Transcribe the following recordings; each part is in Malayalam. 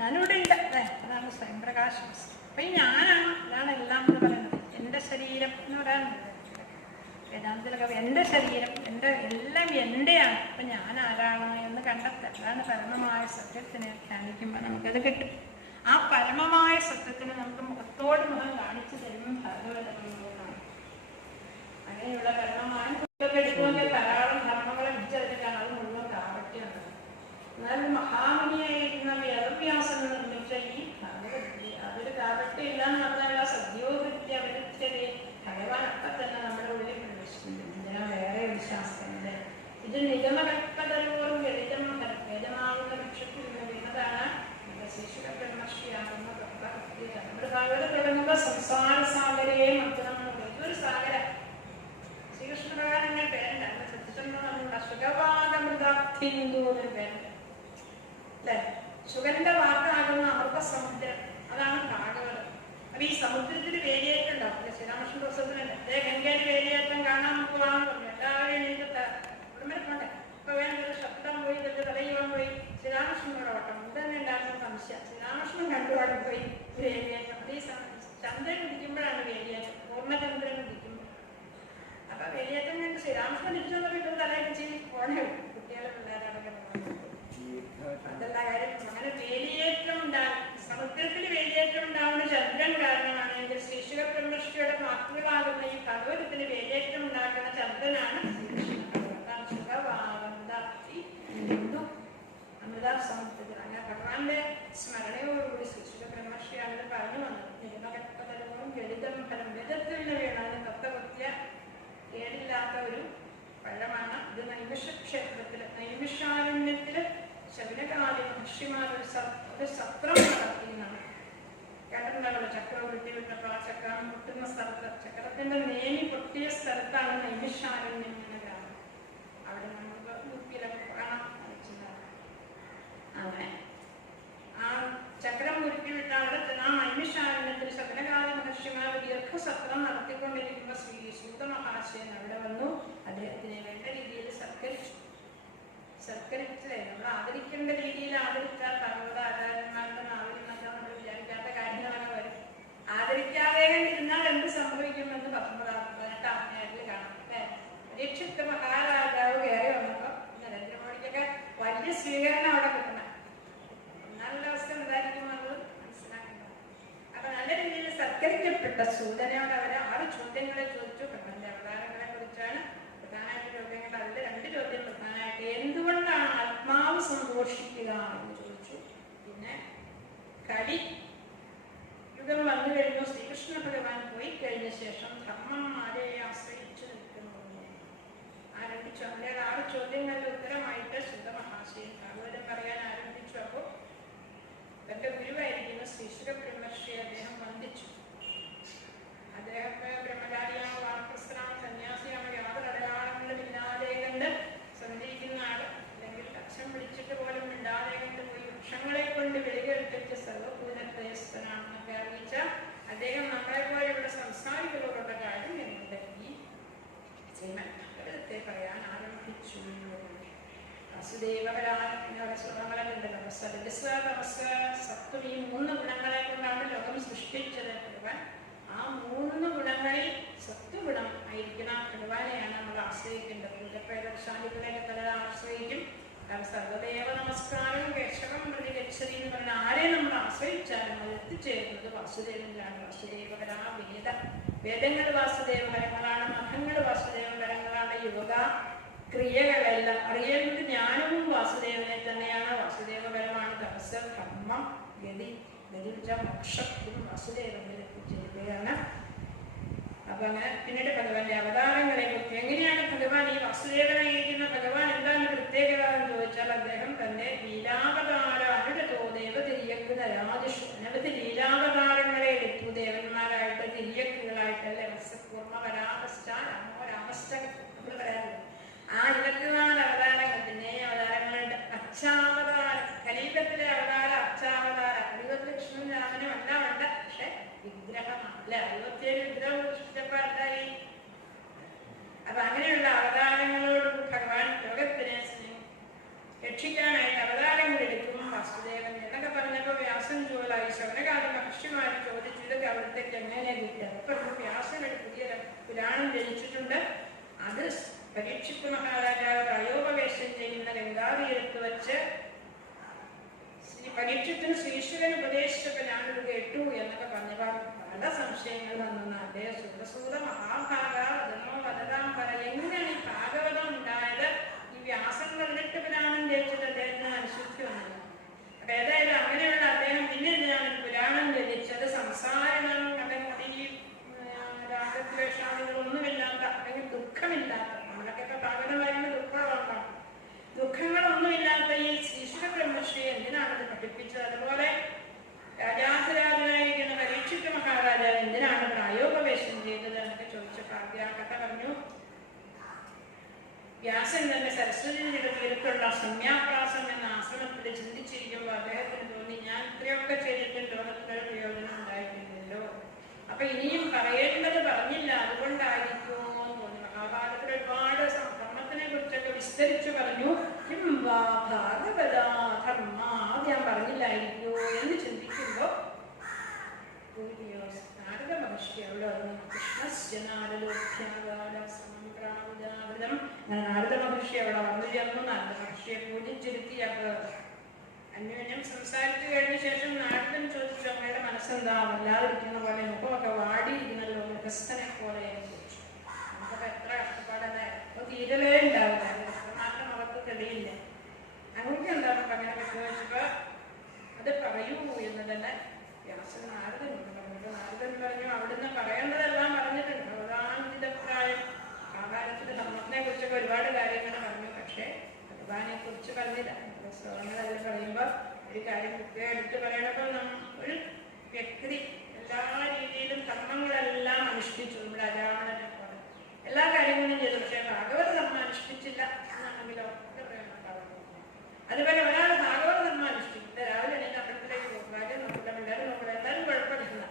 ഞാനിവിടെ ഉണ്ട്. അതാണ് സ്വയംപ്രകാശം. അപ്പം ഈ ഞാനാണ്, അതാണ് എല്ലാം എന്ന് പറയുന്നത്. എൻ്റെ ശരീരം എന്ന് പറയാനുണ്ട് വേദാന്തത്തിലൊക്കെ. എൻ്റെ ശരീരം, എൻ്റെ എല്ലാം എൻ്റെയാണ്. അപ്പം ഞാൻ ആരാണ് എന്ന് കണ്ടെത്തുക. അതാണ് പരമമായ സത്യത്തിനെ ധ്യാനിക്കുമ്പോൾ നമുക്കത് കിട്ടും. ആ പരമമായ സത്യത്തിന് നമുക്ക് മുഖത്തോട് മുഖം കാണിച്ചു തരും ഭഗവതമാണ്. അങ്ങനെയുള്ള പരമമായ എടുക്കുമെങ്കിൽ ധാരാളം ധർമ്മങ്ങളെ വിളിച്ചെടുത്തിട്ടാണ് അത് മുഴുവൻ കാവട്ടെയുണ്ട്. എന്നാൽ മഹാമുനിയായിരിക്കുന്ന വേദവ്യാസൻ നിർമ്മിച്ച ഈ ഭഗവത്ഗീത അതൊരു കാവട്ടെയില്ല എന്ന് പറഞ്ഞാൽ സദ്യോവൃത്തി അവരുദ്ധരെ ഭഗവാൻ അപ്പം തന്നെ നമ്മുടെ ഉള്ളിൽ പ്രവേശിക്കുന്നു. ഇതിനാ വേറെ ഒരു ശാസ്ത്രമുണ്ട്. ഇത് നിഗമകൽപ്പതരോറും വേദമാകുന്ന വൃക്ഷത്തിൽ നിന്ന് വീണതാണ് ശിശുര ബ്രഹ്മർഷിയാകുന്ന ഭഗവത്ഗീത. നമ്മുടെ ഭാഗവത തുടങ്ങുമ്പോൾ സംസാര സാഗരയെ മന്ത്രം ഇതൊരു സാഗര. ശ്രീകൃഷ്ണ ഭഗവാനെ പേരുണ്ട്. അവിടെ ശ്രദ്ധിച്ചെന്ന് നമ്മുടെ സുഖവാദമൃതാർത്ഥിന്ദൂന്ന് പേരുണ്ട് അല്ലെ. സുഗന്ധ വാക്കാകുന്ന അമൃത സമുദ്രം, അതാണ് ഭാഗവതം. അപ്പൊ ഈ സമുദ്രത്തിന് വേലിയേറ്റം ഉണ്ടാവും. ശ്രീരാമകൃഷ്ണ ദിവസത്തിനുണ്ട് അതേ ഗംഗയുടെ വേലിയേറ്റം കാണാൻ പോവാന്ന് പറഞ്ഞു. എല്ലാവരും എണീറ്റ് ഉടമ്പര പോണ്ടേ. ഇപ്പൊ വേണ്ടത് ശബ്ദം പോയി, വലിയ തലയുവാൻ പോയി. ശ്രീരാമകൃഷ്ണനോട് ഓട്ടം ഇതന്നെ ഉണ്ടാകുന്ന സംശയം. ശ്രീരാമകൃഷ്ണൻ കണ്ടുപാടും പോയി വേലിയേറ്റം. അത് ഈ ചന്ദ്രൻ ഉദിക്കുമ്പോഴാണ് വേലിയേറ്റം, പൂർണ്ണചന്ദ്രൻ ഉദിക്കുമ്പോൾ. അപ്പൊ വേലിയേറ്റം കണ്ട് ശ്രീരാമകൃഷ്ണൻ ഇരിച്ചെന്ന് വീട്ടിൽ തലയിടിച്ച് പോണേ കുട്ടികളെ പിള്ളേരടക്കം അതല്ല കാര്യം. അങ്ങനെ വേലിയേറ്റം ഉണ്ടാകും, സമുദ്രത്തിൽ വേലിയേറ്റം ഉണ്ടാവുന്ന ചന്ദ്രൻ കാരണമാണെങ്കിൽ ശ്രീശുഖ ബ്രഹ്മർഷിയുടെ വാക്കുകളാകുന്ന ഈ ഭഗവതത്തിന് വേലിയേറ്റം ഉണ്ടാക്കുന്ന ചന്ദ്രനാണ് അമൃത സമുദ്രത്തിൽ. അങ്ങനെ ഭഗവാന്റെ സ്മരണയോടുകൂടി ശ്രീശുഖ ബ്രഹ്മർഷി അവിടെ പറഞ്ഞു വന്നത് നിയമകൽപ്പതരവും ഗളിതം ഫലം വേദത്തിൽ നിന്ന് വീണാലും തത്വകൃത്യ കേടില്ലാത്ത ഒരു പഴമാണ് ഇത്. നൈമിഷക്ഷേത്രത്തില് നൈമിഷാരണ്യത്തില് ശബരികാലി മഹർഷിമാർ ഒരു സത്രം നടത്തിയെന്നാണ് കേട്ടിട്ടുണ്ടാവുള്ളൂ. ചക്രം വിട്ടുവിട്ടപ്പോൾ ആ ചക്രം പൊട്ടുന്ന സ്ഥലത്ത്, ചക്രത്തിന്റെ നേമി പൊട്ടിയ സ്ഥലത്താണ് നൈമിഷാരണ്യം എന്ന ഗ്രാമം. അവിടെ നമുക്ക് യുപിയിലൊക്കെ കാണാൻ സാധിച്ചിട്ടുണ്ടാവും. അങ്ങനെ ആ ചക്രം ഉരുട്ടിവിട്ട അവിടെ ആ നൈമിഷാരണ്യത്തിൽ ശബരികാലി മഹർഷിമാർ ദീർഘസത്രം നടത്തിക്കൊണ്ടിരിക്കുമ്പോൾ ശ്രീ സൂതമഹാശയൻ അവിടെ വന്നു. അദ്ദേഹത്തിനെ വേണ്ട രീതിയിൽ സത്കരിച്ചില്ലേ. നമ്മൾ ആദരിക്കേണ്ട രീതിയിൽ ആദരിച്ചാൽ ഭാഗവത ആചാര്യന്മാരുടെ നാവിൽ നിന്നൊക്കെ നമ്മൾ വിചാരിക്കാത്ത കാര്യങ്ങളൊക്കെ വരും. ആദരിക്കാതെ ഇരുന്നാൽ എന്ത് സംഭവിക്കുമെന്ന് 18-ാം അധ്യായത്തിൽ കാണാം. പരീക്ഷിത്ത് മഹാരാജാവ് കയറി വന്നപ്പോ നരേന്ദ്രമോദിക്കൊക്കെ വലിയ സ്വീകരണം അവിടെ കിട്ടണം. നല്ല അവസ്ഥ എന്തായിരിക്കുമെന്നത് മനസ്സിലാക്കണം. അപ്പൊ നല്ല രീതിയിൽ സത്കരിക്കപ്പെട്ട സൂതനയോട് അവര് 6 ചോദ്യങ്ങളെ ചോദിച്ചു. ഭഗവാന്റെ അവതാരങ്ങളെ കുറിച്ചാണ് പ്രധാനമായിട്ട് ചോദ്യങ്ങൾ. അതിൽ 2 ചോദ്യം പ്രധാനമായിട്ട് എന്തുകൊണ്ടാണ് ആത്മാവ് സന്തോഷിക്കുക എന്ന് ചോദിച്ചു. പിന്നെ കലി യുഗം വന്നു കഴിഞ്ഞു, ശ്രീകൃഷ്ണ ഭഗവാൻ പോയി കഴിഞ്ഞ ശേഷം ധർമ്മം ആരെയെ ആശ്രയിച്ചു നിൽക്കുന്നു. ആ 6 ചോദ്യങ്ങളുടെ ഉത്തരമായിട്ട് ശുദ്ധമഹാശയൻ ഭാഗവതം പറയാൻ ആരംഭിച്ചു. അപ്പോൾ തന്റെ ഗുരുവായിരിക്കുന്ന ശ്രീശുഖ ബ്രഹ്മർഷിയെ അദ്ദേഹം വന്ദിച്ചു. അദ്ദേഹത്തെ ബ്രഹ്മചാരിയാണ്, വാർത്തസ്ഥനാണ്, സന്യാസിയാണ്, യാതൊരു അടയാളങ്ങളും ഇല്ലാതെ കണ്ട് സഞ്ചരിക്കുന്ന ആള്, അല്ലെങ്കിൽ അച്ഛൻ വിളിച്ചിട്ട് പോലും ഇണ്ടാതെ കണ്ട് പോയി വൃക്ഷങ്ങളെ കൊണ്ട് വെളികെടുപ്പിച്ച സർവഭൂതപ്രയസ്ഥനാണെന്നൊക്കെ അറിയിച്ച അദ്ദേഹം നമ്മളെ പോലെ ഇവിടെ സംസാരികളോടുള്ള കാര്യം എന്നുണ്ട് ഈ ശ്രീമദ്ഭഗവതത്തെ പറയാൻ ആരംഭിച്ചു. വാസുദേവകരാളുണ്ടല്ലോ സരജസ് സത്വം, ഈ 3 ഗുണങ്ങളെ കൊണ്ടാണ് ലോകം സൃഷ്ടിച്ചത് ഭഗവാൻ. ആ 3 ഗുണങ്ങളിൽ സത്വഗുണം ആയിരിക്കണം ഭഗവാനെയാണ് നമ്മൾ ആശ്രയിക്കേണ്ടത്. പൂജപ്രേതശാലികളെയൊക്കെ പലരെ ആശ്രയിക്കും. സർവദേവ നമസ്കാരം കേശവം പ്രതിഗച്ഛതി എന്ന് പറഞ്ഞാൽ ആരെ നമ്മൾ ആശ്രയിച്ചാലും അത് എത്തിച്ചേരുന്നത് വാസുദേവനിലാണ്. വാസുദേവകരാ വേദങ്ങൾ വാസുദേവകരങ്ങളാണ്, മഹങ്ങൾ വാസുദേവകരങ്ങളാണ്. യോഗ ക്രിയകളെല്ലാം അറിയേണ്ടത് ജ്ഞാനവും വാസുദേവനെ തന്നെയാണ്, വാസുദേവകരമാണ്. തപസ്, ധർമ്മം, ഗതി മോക്ഷത്തിനും വാസുദേവനിൽ എത്തിച്ചേരുകയാണ്. അപ്പൊ അങ്ങനെ പിന്നീട് ഭഗവാന്റെ അവതാരങ്ങളെ കുറിച്ച് എങ്ങനെയാണ് ഭഗവാൻ ഈ വാസുദേവനായിരിക്കുന്ന ഭഗവാൻ എന്താണ് പ്രത്യേകത എന്ന് ചോദിച്ചാൽ അദ്ദേഹം തന്റെ ലീലാവതാര അനുരതോ ദേവതിര്യക്കുതരാദിഷു അനവധി ലീലാവതാരങ്ങളെ എടുത്തു. ദേവന്മാരായിട്ട് തിര്യക്കുകളായിട്ട് അല്ലെ രസപൂർമ്മ വരാമശ്ച രാമോ രാമശ്ച നമ്മൾ പറയാറുണ്ട്. ആ 24 അവതാരങ്ങൾ. പിന്നെ അവതാരങ്ങളുണ്ട്. അച്ചാവതാരം, കലിയുഗത്തിലെ അവതാരം അച്ചാവതാരം. കലിയുഗത്തിൽ കൃഷ്ണൻ രാമനും എല്ലാം ഉണ്ട്. പക്ഷെ വിഗ്രഹമാണ് അല്ലെ. 67 വിഗ്രഹം സൃഷ്ടിച്ചപ്പോ എന്തായി? അപ്പൊ അങ്ങനെയുള്ള അവതാരങ്ങളോട് ഭഗവാൻ ലോകത്തിനെ രക്ഷിക്കാനായിട്ട് അവതാരങ്ങൾ എടുക്കും. വാസുദേവൻ എന്നൊക്കെ പറഞ്ഞപ്പോ മഹർഷിമാർ ചോദിച്ചു, ഇതൊക്കെ അവിടത്തേക്ക് എങ്ങനെ കിട്ടുക? അപ്പൊ വ്യാസൻ ഒരു പുതിയ പുരാണം രചിച്ചിട്ടുണ്ട്. അത് പരീക്ഷിത്ത് മഹാരാജാവ് പ്രയോഗവേഷം ചെയ്യുന്ന ഗംഗാതീരത്ത് വെച്ച് പരീക്ഷത്തിന് ശ്രീശ്വരൻ ഉപദേശിച്ചപ്പോൾ ഞാനിത് കേട്ടു എന്നൊക്കെ പറഞ്ഞപ്പോൾ പല സംശയങ്ങൾ വന്നു. അദ്ദേഹം സുരസൂത മഹാഭാഗ വദനോ വദതാം പറ, എങ്ങനെയാണ് ഈ ഭാഗവതം ഉണ്ടായത്? ഈ വ്യാസൻ പറഞ്ഞിട്ട് പുരാണം രചിച്ചിട്ട് അദ്ദേഹത്തിന് അനുസരിച്ച് വന്നില്ല. അപ്പൊ ഏതായാലും അങ്ങനെയുള്ള അദ്ദേഹം പിന്നെ എന്തിനാണ് പുരാണം രചിച്ചത്? സംസാരണം അല്ലെങ്കിൽ ഈ രാഗദ്വേഷാദികളൊന്നുമില്ലാത്ത അല്ലെങ്കിൽ ദുഃഖമില്ലാത്ത, നമ്മളൊക്കെ ഭാഗവതമായിരുന്ന ദുഃഖമുണ്ടാകും, ദുഃഖങ്ങളൊന്നുമില്ലാത്ത ഈ ഈശ്വര ബ്രഹ്മശ്രീ എന്തിനാണത് പഠിപ്പിച്ചത്? അതുപോലെ രാജാധിരാജനായിരിക്കുന്ന പരീക്ഷിത്ത് മഹാരാജാവ് എന്തിനാണ് പ്രായോഗവേഷം ചെയ്തത് എന്നൊക്കെ ചോദിച്ചപ്പോൾ ആദ്യ കഥ പറഞ്ഞു. വ്യാസൻ തന്നെ സരസ്വതിയുടെ തീരത്തുള്ള സംയാപ്രാസം എന്ന ആശ്രമത്തിൽ ചിന്തിച്ചിരിക്കുമ്പോൾ അദ്ദേഹത്തിന് തോന്നി, ഞാൻ ഇത്രയൊക്കെ ചെയ്തിട്ടും ലോകത്തിലൊരു പ്രയോജനം ഉണ്ടായിട്ടില്ലല്ലോ, അപ്പൊ ഇനിയും പറയേണ്ടത് പറഞ്ഞില്ല, അതുകൊണ്ടായിരിക്കുമോ എന്ന് തോന്നി. മഹാഭാരതത്തിൽ ഒരുപാട് ധർമ്മത്തിനെ കുറിച്ചൊക്കെ വിസ്തരിച്ചു പറഞ്ഞു. ഭാഗവതാധർമ്മ ഞാൻ പറഞ്ഞില്ലായിരിക്കുമോ എന്ന് ചിന്തിക്കുമ്പോ നാരദ മഹർഷി അവിടെ വന്നു. കൃഷ്ണസ്യ നാരദോധ്യാകാലം നാരദ മഹർഷി അവിടെ വന്നു ചേർന്നു. നാരദ മഹർഷിയെ പൂജിച്ചിരുത്തി. അപ്പൊ അന്യോന്യം സംസാരിച്ചു കഴിഞ്ഞ ശേഷം നാരദൻ ചോദിച്ചു, അമ്മയുടെ മനസ്സെന്താ വല്ലാതിരിക്കുന്ന പോലെ, മുഖമൊക്കെ വാടിയിരിക്കുന്നല്ലോ, മൃഗസ്ഥനെ പോലെ ചോദിച്ചു. നമുക്കൊക്കെ എത്ര കഷ്ടപ്പാടല്ലേ, അപ്പൊ തീരലേ ഉണ്ടാവില്ല, എത്രമാത്രം അവർക്ക് തെളിയില്ല. അങ്ങോട്ട് എന്താ നമുക്ക് അങ്ങനെ ചോദിച്ചപ്പോ അത് പറയൂ എന്ന് തന്നെ വ്യാസൻ നാരദനോട് പറഞ്ഞിട്ട് നാരദൻ പറഞ്ഞു, അവിടുന്ന് പറയേണ്ടതെല്ലാം പറഞ്ഞിട്ടുണ്ട്. ഭഗവാനിതപ്രായം ആഹാരത്തിന്റെ ധർമ്മത്തിനെ കുറിച്ചൊക്കെ ഒരുപാട് കാര്യങ്ങൾ പറഞ്ഞു. പക്ഷെ ഭഗവാനെ കുറിച്ച് പറഞ്ഞില്ല. ശ്ലോകങ്ങളെല്ലാം പറയുമ്പോൾ ഒരു കാര്യം പ്രത്യേകം എടുത്ത് പറയണപ്പോൾ ഒരു വ്യക്തി എല്ലാ രീതിയിലും കർമ്മങ്ങളെല്ലാം അനുഷ്ഠിച്ചു. നമ്മുടെ അരാവണനെ പോലെ എല്ലാ കാര്യങ്ങളും ചെയ്തു. പക്ഷെ ഭാഗവത ധർമ്മം അനുഷ്ഠിച്ചില്ല എന്നാണെങ്കിലോ അതുപോലെ ഒരാൾ ഭാഗവത ധർമ്മം അനുഷ്ഠിച്ചില്ല, രാവിലെ എനിക്ക് അപ്പഴത്തിലേക്ക് പോകും, കാര്യം നോക്കില്ല, പിള്ളേർ നോക്കില്ല, എന്തായാലും കുഴപ്പമില്ല,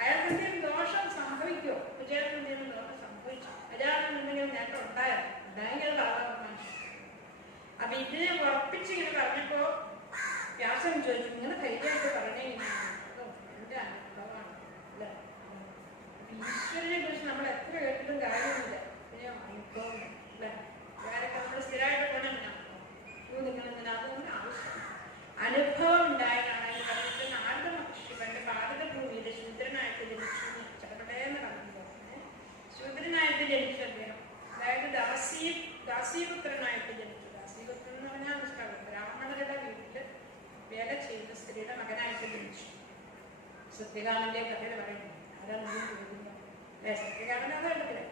അയാൾക്ക് എന്തെങ്കിലും ദോഷം സംഭവിക്കുമോ? വിജയത്തിന് എന്തെങ്കിലും ദോഷം സംഭവിച്ചു, അയാൾക്ക് എന്തെങ്കിലും നേട്ടം ഉണ്ടായാൽ ഉണ്ടായെങ്കിൽ ഭാഗവത ധർമ്മം. അപ്പൊ ഇതിനെ ഉറപ്പിച്ച് ഇങ്ങനെ പറഞ്ഞപ്പോ വ്യാസൻ ചോദിച്ചു, ഇങ്ങനെ ധൈര്യമായിട്ട് പറഞ്ഞേ എന്റെ അനുഭവമാണ് അല്ലെ. ഈശ്വരനെ കുറിച്ച് നമ്മൾ എത്ര കേട്ടിട്ടും കാര്യമില്ല, പിന്നെ അനുഭവം അല്ലെ. വേറൊക്കെ നമ്മൾ സ്ഥിരമായിട്ട് പോകണമെന്നാ നിങ്ങളിങ്ങനെ അതൊന്നും ആവശ്യം അനുഭവം ഉണ്ടായതാണ്. പറഞ്ഞിട്ട് നാരദ മഹർഷി പണ്ട് ഭാരതഭൂമിയിൽ ശൂദ്രനായിട്ട് ജനിച്ചു. ചടപടയെന്ന് പറഞ്ഞപ്പോൾ ശൂദ്രനായിട്ട് ജനിച്ചു അദ്ദേഹം, അതായത് ദാസീപുത്രനായിട്ട് ജനിച്ചു. ദാസീപുത്രൻ എന്ന് പറഞ്ഞാൽ ബ്രാഹ്മണരുടെ വീട്ടില് വേല ചെയ്ത സ്ത്രീയുടെ മകനായിട്ട് ജനിച്ചു. സത്യകാമന്റെ കഥയിൽ പറയുന്നു. ആരാണ് ചോദിക്കുന്നത്? സത്യകാമൻ അതല്ലേ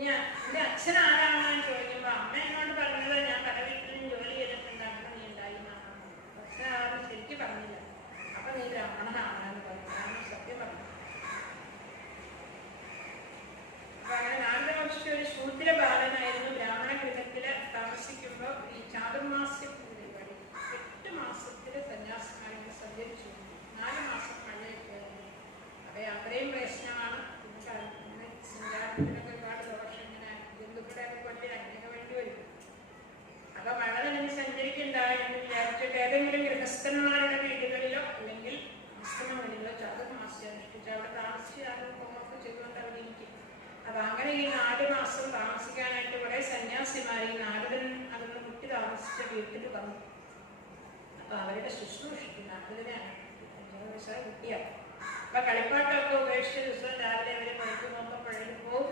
എന്റെ അച്ഛൻ ആരാണെന്ന് ചോദിക്കുമ്പോ അമ്മ എന്നോട് പറഞ്ഞത് ഞാൻ പല വീട്ടിലും ജോലി ചെയ്തിട്ടുണ്ടാക്കണം, നീ ഉണ്ടായി എന്നാണ്. അച്ഛൻ ആരും ശരിക്കും പറഞ്ഞില്ല. അപ്പൊ നീ ബ്രാഹ്മണനാണെന്ന് പറഞ്ഞു. സത്യം പറഞ്ഞു. അപ്പൊ അങ്ങനെ നാരദ മഹർഷി ഒരു ശൂദ്ര ബാലനായിരുന്നു. ബ്രാഹ്മണ ഗൃഹത്തില് താമസിക്കുമ്പോൾ ഈ ചാതുർമാസ്യ പരിപാടി 8 മാസത്തില് സന്യാസിമാരെ സഞ്ചരിച്ചു. 4 മാസം മഴയൊക്കെ. അപ്പൊ അത്രയും പ്രശ്നമാണ്. സഞ്ചാരത്തിനൊക്കെ ഒരുപാട് ദോഷം, ഇങ്ങനെ ജന്തുക്കളെ കൊണ്ട് അതിനൊക്കെ വേണ്ടി വരും. അപ്പൊ മഴ തന്നെ സഞ്ചരിക്കുന്നുണ്ടായെന്ന് വിചാരിച്ചിട്ട് ഏതെങ്കിലും ഗൃഹസ്ഥന്മാരുടെ വീടുകളിലോ അല്ലെങ്കിൽ ആശ്രമങ്ങളിലോ ചാതുർമാസ്യം അനുഷ്ഠിച്ച് അവിടെ താമസിച്ച് ഹോമൊക്കെ ചെയ്തുകൊണ്ട് അവിടെ ഇരിക്കും. അപ്പൊ അങ്ങനെ ഈ 4 മാസം താമസിക്കാനായിട്ട് കുറെ സന്യാസിമാർ ഈ നാരദൻ അതൊന്ന് കുട്ടി താമസിച്ച വീട്ടിൽ വന്നു. അപ്പൊ അവരുടെ ശുശ്രൂഷിക്കും നാരദനെയാണ് 5 വയസ്സായ കുട്ടിയാണ്. അപ്പൊ കളിപ്പാട്ടമൊക്കെ ഉപേക്ഷിച്ച ദിവസം രാവിലെ അവര് മയക്ക് നോക്കാൻ പുഴയിൽ പോകും.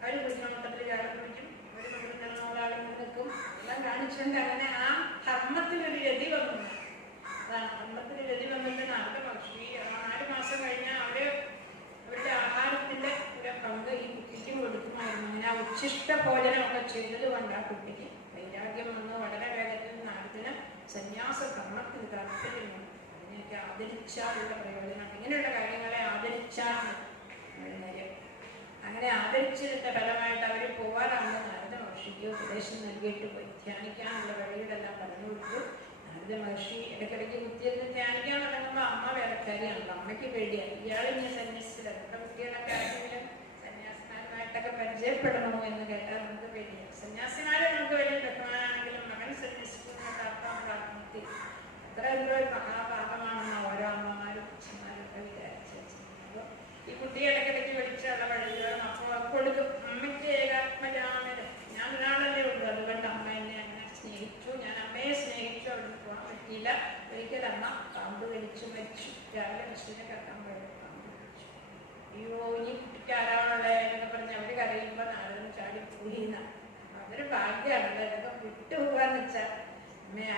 അവര് കുളിക്കണോട്ടത്തിൽ ചാടം കുളിക്കും, അവര് മൃഗങ്ങളോടാളും നിൽക്കും, എല്ലാം കാണിച്ചുകൊണ്ട് അങ്ങനെ ആ ധർമ്മത്തിനൊരു ഗതി വന്നു. അതാണ് ധർമ്മത്തിന് ഗതി വന്നിട്ട് നാരദ മഹർഷി 4 മാസം കഴിഞ്ഞാൽ അവരുടെ ആഹാരത്തിന്റെ ഒരു പങ്ക് ഈ കുട്ടിക്ക് കൊടുക്കുമായിരുന്നു. അങ്ങനെ ആ ഉച്ഛിഷ്ട ഭോജനമൊക്കെ ചെയ്തത് കൊണ്ട് ആ കുട്ടിക്ക് വൈരാഗ്യം വന്ന് വളരെ വേഗത്തിൽ നാരദന് സന്യാസ കർമ്മത്തിന് താല്പര്യമാണ്. അതിനെയൊക്കെ ആദരിച്ചാലുള്ള പ്രയോജനം, ഇങ്ങനെയുള്ള കാര്യങ്ങളെ ആദരിച്ചാൽ അങ്ങനെ ആദരിച്ചതിന്റെ ഫലമായിട്ട് അവർ പോവാറാണെന്ന് നാരദ മഹർഷിക്ക് ഉപദേശം നൽകിയിട്ട് പോയി. ധ്യാനിക്കാനുള്ള വഴികളെല്ലാം പറഞ്ഞു കൊടുത്തു. നാരദ മഹർഷി ഇടയ്ക്കിടയ്ക്ക് കുത്തിയിരുന്ന് ധ്യാനിക്കാൻ തുടങ്ങുമ്പോൾ അമ്മ വേലക്കാരിയാണല്ലോ, അമ്മയ്ക്ക് പേടിയാണ്. ഇയാളിങ്ങനെ സന്യസിച്ചില്ല, നമ്മുടെ കുട്ടികളൊക്കെ ആരെങ്കിലും സന്യാസിമാരുമായിട്ടൊക്കെ പരിചയപ്പെടണമോ എന്ന് കേട്ടാൽ നമുക്ക് പേടിയാണ്. സന്യാസിമാരെ നമുക്ക് വലിയ ബഹുമാനാണെങ്കിലും മകൻ സന്യസിക്കുന്നൊക്കെ അർത്ഥം പ്രാർത്ഥിക്കും. അത്ര എന്തോ ഒരു മഹാപാപമാണെന്ന ഓരോ അമ്മമാരും പറ്റിയില്ല. ഒരിക്കലമ്മ പാമ്പ് വലിച്ചു മരിച്ചു. രാവിലെ കൃഷ്ണനെ കക്കാൻ പോയത് പാമ്പ് വലിച്ചു. അയ്യോ ഇനി കുട്ടിക്ക് ആരാണുള്ളത് എന്നൊക്കെ പറഞ്ഞ് അവർ കരയുമ്പോൾ നാരദൻ ചാടി പോയിന്ന. അതൊരു ഭാഗ്യമാണല്ലോ. ഇതൊക്കെ വിട്ടുപോകാന്ന് വെച്ചാൽ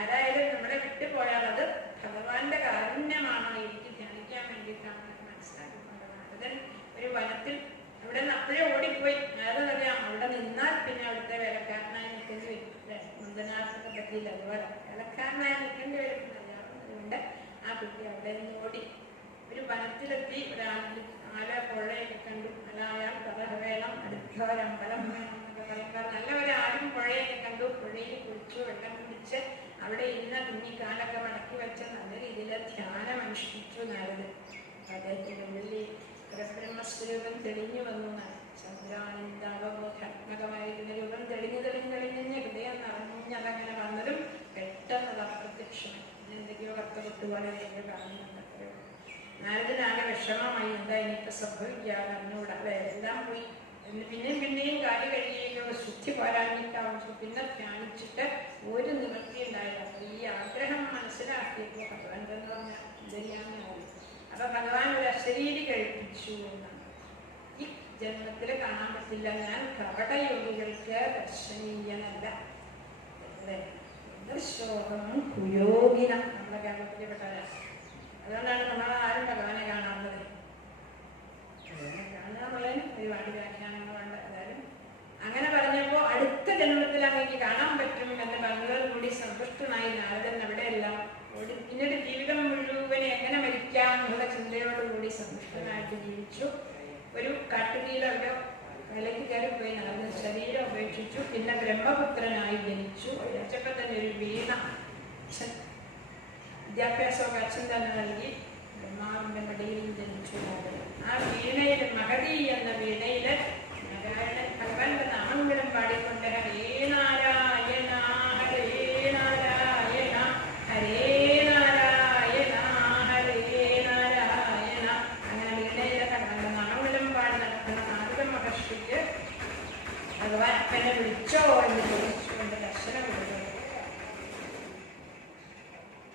ആരായാലും നമ്മളെ വിട്ടുപോയാൽ അത് ഭഗവാന്റെ കാരുണ്യമാണോ എനിക്ക് ധ്യാനിക്കാൻ വേണ്ടിയിട്ടാണ് മനസ്സിലാക്കുന്നത്. നാരദൻ ഒരു വനത്തിൽ അവിടെ നിന്ന് അപ്പോഴേ ഓടിപ്പോയി. നാരദനറിയാം അവിടെ നിന്നാൽ പിന്നെ അവിടുത്തെ വേലക്കാരനായി നിൽക്കേണ്ടി വരും. മുന്തനാർക്കൊക്കെ പറ്റിയില്ല. അതുപോലെ വേലക്കാരനായി നിൽക്കേണ്ടി വരും അറിയാവുന്നതുകൊണ്ട് ആ കുട്ടി അവിടെ നിന്ന് ഓടി ഒരു വനത്തിലെത്തി. ആല പുഴയൊക്കെ കണ്ടു. അല്ല അയാൾ കഥ വേണം, അടുത്തൊരമ്പലം വേണം എന്നൊക്കെ പറയുമ്പോൾ നല്ല ഒരാരും പുഴയൊക്കെ കണ്ടു. പുഴയിൽ കുളിച്ചു, വെള്ളം കുടിച്ച് അവിടെ ഇന്ന കുഞ്ഞിക്കാലൊക്കെ മടക്കി വെച്ച നല്ല രീതിയിൽ ധ്യാനം അനുഷ്ഠിച്ചു നാരദൻ. അദ്ദേഹത്തിന്റെ ഉള്ളിൽ പരബ്രഹ്മസ്വരൂപം തെളിഞ്ഞു വന്നു. ചന്ദ്രാനന്ദാവബോധാത്മകമായിരുന്ന രൂപം തെളിഞ്ഞ് ഹൃദയം നിറഞ്ഞതങ്ങനെ വന്നതും പെട്ടെന്ന് അപ്രത്യക്ഷമായി. എന്തൊക്കെയോ കർത്തവൃത്തുപോലെ കാണുന്നുണ്ട്. നാരദനാകെ വിഷമമായി. എന്താ ഇനിയിപ്പോൾ സംഭവിക്കാതെ അറിഞ്ഞുകൂടാ. അല്ലെ എല്ലാം പോയി. പിന്നെയും കാര്യം കഴിയുകയോ ശുദ്ധി പോരാഞ്ഞിട്ടാവും. പിന്നെ ധ്യാനിച്ചിട്ട് ഒരു നിവൃത്തി ഉണ്ടായില്ല. അപ്പൊ ഈ ആഗ്രഹം മനസ്സിലാക്കിയപ്പോൾ ഭഗവാൻ എന്ന് പറഞ്ഞാൽ ഇതെല്ലാമാവും. അപ്പൊ ഭഗവാൻ ഒരു അശരീരി കഴിപ്പിച്ചു എന്നാണ്. ഈ ജന്മത്തിൽ കാണാൻ പറ്റില്ല. ഞാൻ കപടയോഗികൾക്ക് ദർശനീയനല്ല. ശ്ലോകം കുയോഗിന നമ്മളെ കേരളത്തിൽപ്പെട്ടവരാണ്. അതുകൊണ്ടാണ് നമ്മൾ ആരും ഭഗവാനെ കാണാറുള്ളത്. കാണുകയെന്നുള്ളതിന് ഒരുപാട് വ്യാഖ്യാനങ്ങളുണ്ട്. അതായത് അങ്ങനെ പറഞ്ഞപ്പോൾ അടുത്ത ജന്മത്തിൽ അങ്ങേക്ക് കാണാൻ പറ്റും എന്ന് പറഞ്ഞതോടുകൂടി സന്തുഷ്ടനായി നാരദൻ അവിടെയെല്ലാം ഓടി. പിന്നീട് ജീവിതം മുഴുവനെ എങ്ങനെ മരിക്കാം എന്നുള്ള ചിന്തയോടുകൂടി സന്തുഷ്ടനായിട്ട് ജീവിച്ചു. ഒരു കാട്ടുതീയിൽ അവിടെ വിലയ്ക്ക് കയറിപ്പോയി. നാരദൻ ശരീരം ഉപേക്ഷിച്ചു. പിന്നെ ബ്രഹ്മപുത്രനായി ജനിച്ചു. ജനിച്ചപ്പോൾ തന്നെ ഒരു വീണ വിദ്യാഭ്യാസമൊക്കെ അച്ഛൻ തന്നെ നൽകി. ബ്രഹ്മാവിന്റെ മടിയിൽ ജനിച്ചു. ആ വീണയിൽ മഹതി എന്ന വീണയില് നാരായണൻ ഭഗവാന്റെ നാമങ്ങളും പാടിക്കൊണ്ട് ഹരേ നാരായണ ഹരേ നാരായണ ഹരേ നാരായണ ഹരേ നാരായണ അങ്ങനെ വീണയിലെ ഭഗവാന്റെ നാമങ്ങളും പാടി നടക്കുന്ന നാരദ മഹർഷിക്ക് ഭഗവാൻ എന്നെ വിളിച്ചോ എന്ന് ചോദിച്ചുകൊണ്ട് ദർശനം കൊടുക്കുന്നു.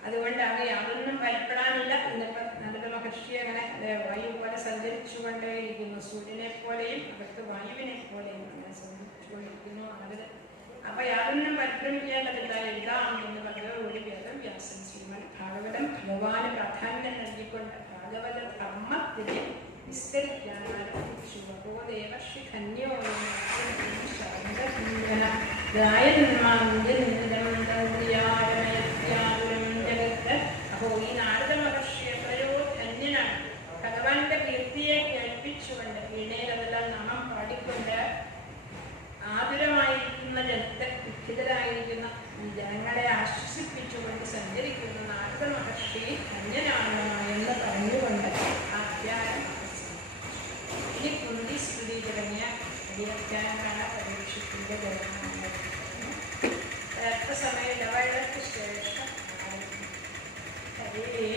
അതുകൊണ്ട് അങ്ങ് യാതൊന്നും ഭയപ്പെടാനില്ല. ഇന്നിപ്പോൾ നാരദ മഹർഷി അങ്ങനെ വായു പോലെ സഞ്ചരിച്ചുകൊണ്ടേയിരിക്കുന്നു. സൂര്യനെ പോലെയും അകത്ത് വായുവിനെ പോലെയും അങ്ങനെ സഞ്ചരിച്ചുകൊണ്ടിരിക്കുന്നു നാരദൻ. അപ്പൊ യാതൊന്നും പരിഭ്രമിക്കേണ്ടതില്ല. എഴുതാം എന്ന് പറഞ്ഞതോടുകൂടി വേദവ്യാസൻ ശ്രീമദ് ഭാഗവതം ഭഗവാന് പ്രാധാന്യം നൽകിക്കൊണ്ട് ഭാഗവത ധർമ്മത്തിനെ വിസ്തരിക്കാൻ ആരംഭിച്ചു. അപ്പോ ദേവർഷി ധന്യോ അപ്പോ ഈ നാരദ മഹർഷി എത്രയോ ധന്യനാണ്. ഭഗവാന്റെ കീർത്തിയെ കേൾപ്പിച്ചുകൊണ്ട് വീണയിൽ അതെല്ലാം നാമം പാടിക്കൊണ്ട് ആതുരമായിരിക്കുന്ന ജനത്തെ ദുഃഖിതരായിരിക്കുന്ന ജനങ്ങളെ ആശ്വസിപ്പിച്ചുകൊണ്ട് സഞ്ചരിക്കുന്ന നാരദ മഹർഷി ധന്യനാണ് എന്ന് പറഞ്ഞുകൊണ്ട് ആ അധ്യായം ഇനി കുന്തി സ്തുതി തുടങ്ങിയ അധ്യായങ്ങളാണ് പരീക്ഷത്തിന്റെ ഗ്രഹണങ്ങൾ. സമയം ഇടവേളയ്ക്ക് ശേഷം ഹരേ